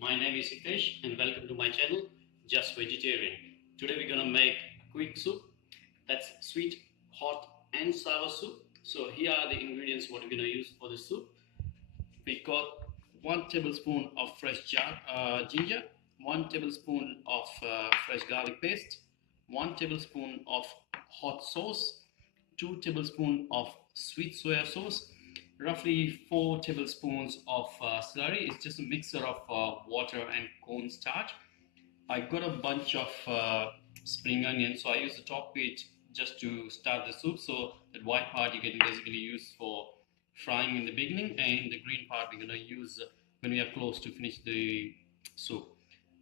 My name is Hitesh and welcome to my channel Just Vegetarian. Today we're gonna make quick soup that's sweet, hot and sour soup. So here are the ingredients what we're gonna use for the soup. We got 1 tablespoon of fresh ginger, 1 tablespoon of fresh garlic paste, 1 tablespoon of hot sauce, 2 tablespoons of sweet soya sauce, roughly 4 tablespoons of slurry. It's just a mixture of water and cornstarch. I got a bunch of spring onions, so I use the top bit just to start the soup. So that white part you can basically use for frying in the beginning, and the green part we're gonna use when we are close to finish the soup.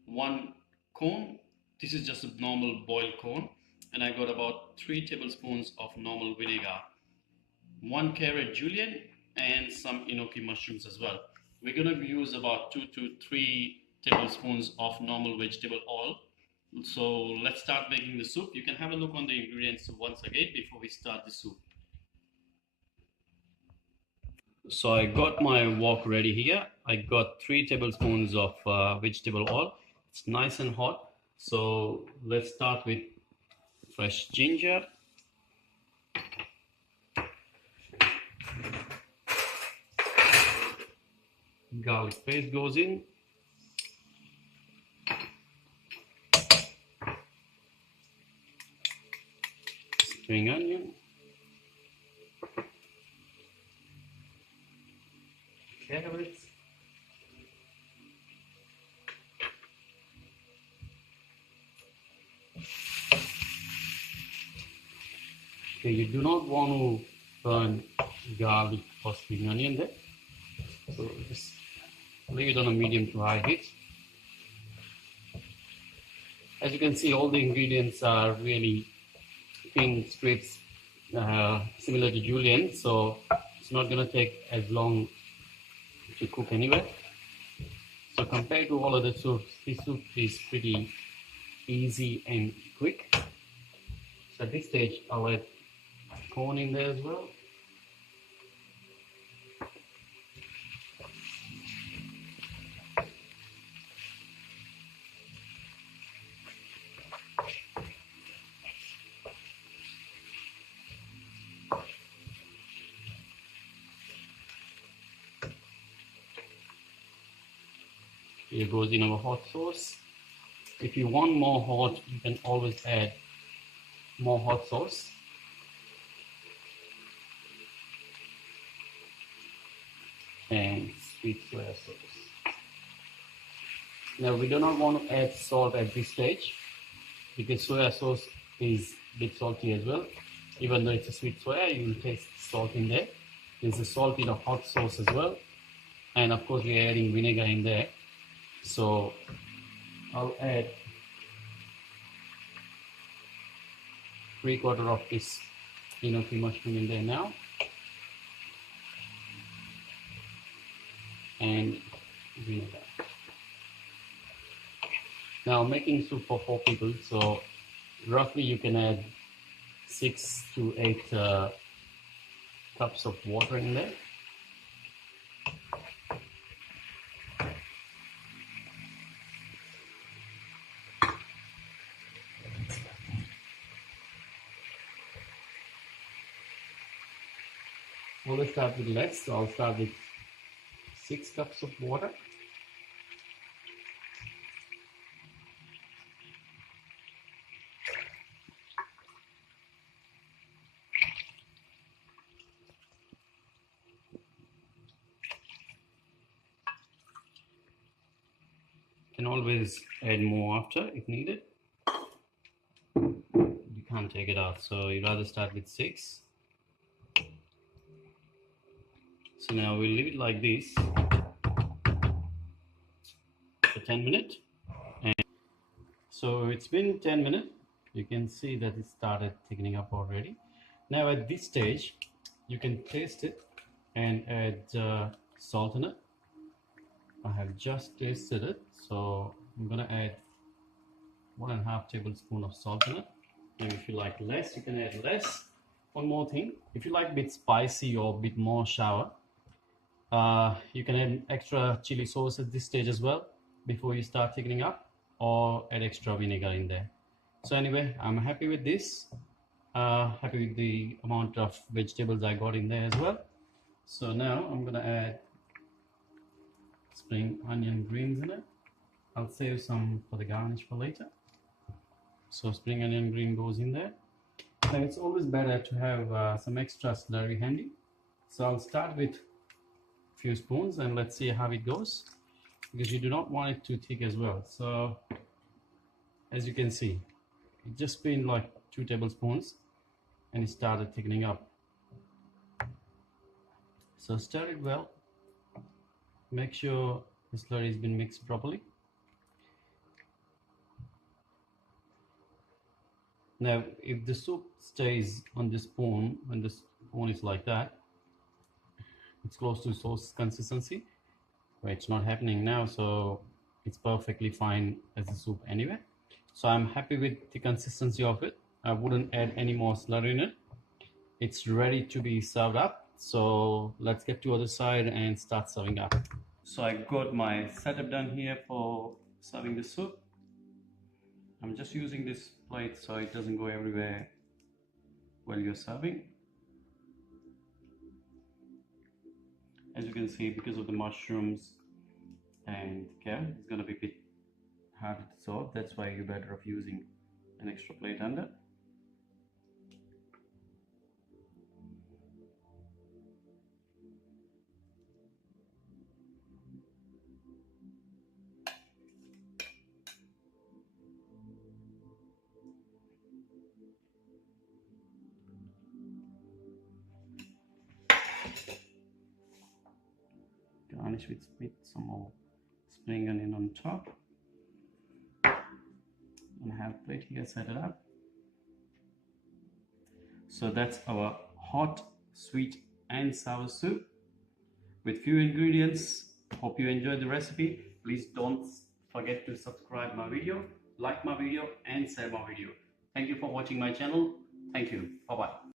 1 corn. This is just a normal boiled corn, and I got about 3 tablespoons of normal vinegar. 1 carrot julienne and some enoki mushrooms as well. We're gonna use about 2 to 3 tablespoons of normal vegetable oil. So let's start making the soup. You can have a look on the ingredients once again before we start the soup. So I got my wok ready here. I got 3 tablespoons of vegetable oil. It's nice and hot. So let's start with fresh ginger. Garlic paste goes in. Spring onion. Carrots. Okay, you do not want to burn garlic or spring onion there. So just leave it on a medium to high heat. As you can see, all the ingredients are really thin strips, similar to julienne, so it's not going to take as long to cook anyway. So compared to all other soups, this soup is pretty easy and quick. So at this stage, I'll add corn in there as well. Here goes in our hot sauce. If you want more hot, you can always add more hot sauce. And sweet soya sauce. Now we do not want to add salt at this stage because soya sauce is a bit salty as well. Even though it's a sweet soya, you will taste salt in there. There's a salt in the hot sauce as well. And of course we are adding vinegar in there. So I'll add 3/4 of this enoki mushroom in there now. And vinegar. Now making soup for 4 people, so roughly you can add 6 to 8 cups of water in there. Well, let's start with less, so I'll start with 6 cups of water. You can always add more after if needed. You can't take it out, so you'd rather start with 6. So now we'll leave it like this for 10 minutes. And so it's been 10 minutes. You can see that it started thickening up already. Now at this stage, you can taste it and add salt in it. I have just tasted it, so I'm gonna add 1.5 tablespoons of salt in it. And if you like less, you can add less. One more thing, if you like a bit spicy or a bit more sour, you can add extra chili sauce at this stage as well. before you start thickening up, or add extra vinegar in there. So anyway, I'm happy with this. Happy with the amount of vegetables I got in there as well. So now I'm gonna add spring onion greens in it. I'll save some for the garnish for later. So spring onion green goes in there. Now it's always better to have some extra slurry handy. So I'll start with a few spoons and let's see how it goes, because you do not want it too thick as well. So as you can see, it just been like 2 tablespoons and it started thickening up. So stir it well. Make sure the slurry has been mixed properly. Now, if the soup stays on the spoon, when the spoon is like that, it's close to sauce consistency. But it's not happening now, so it's perfectly fine as a soup anyway. So I'm happy with the consistency of it. I wouldn't add any more slurry in it. It's ready to be served up. So let's get to the other side and start serving up. So I got my setup done here for serving the soup. I'm just using this plate so it doesn't go everywhere while you're serving. As you can see, because of the mushrooms and carrot, it's going to be a bit hard to dissolve. That's why you're better off using an extra plate under. Garnish with some more spring onion on top. And I have a plate here, set it up. So that's our hot, sweet and sour soup with few ingredients. Hope you enjoyed the recipe. Please don't forget to subscribe my video, like my video and share my video. Thank you for watching my channel. Thank you. Bye bye.